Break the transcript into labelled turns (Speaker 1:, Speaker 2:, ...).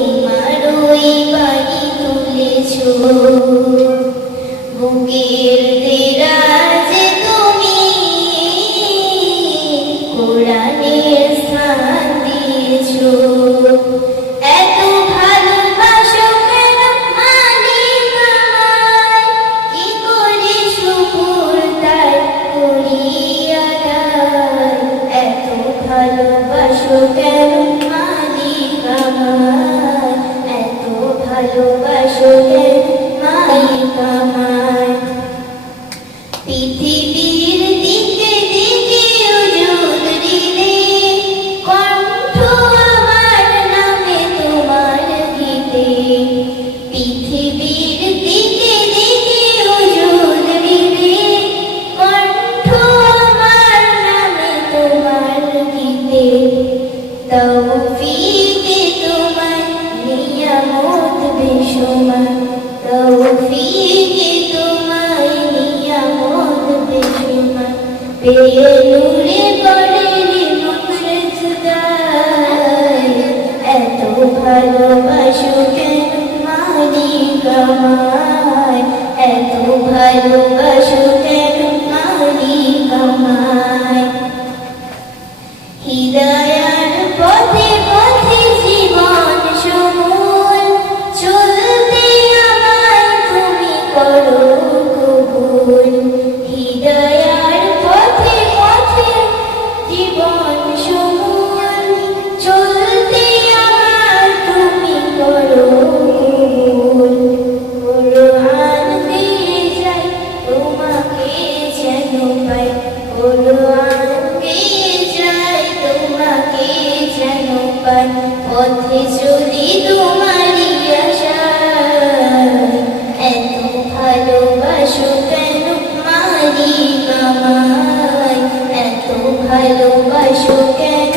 Speaker 1: তোমার ওই বাড়ি তুলেছ। বুকের তেরাজে তুমি, কোরআনের স্থান দিয়েছ। এত ভালোবাসো কেন মানে করে সুপুর তার করিয়া এত ভালোবাসো কেন তৌফিকে তোমার নিয়ামত বেশুমার পেয়ে নূরে করে রিমুখের জুদাই এত ভালোবাসো কেন মালিক আমায় এত ভালোবাসো কেন মালিক আমায় পথে চলি তোমারই আশায় এত ভালোবাসো কেন মালিক আমায়? এত ভালোবাসো কেন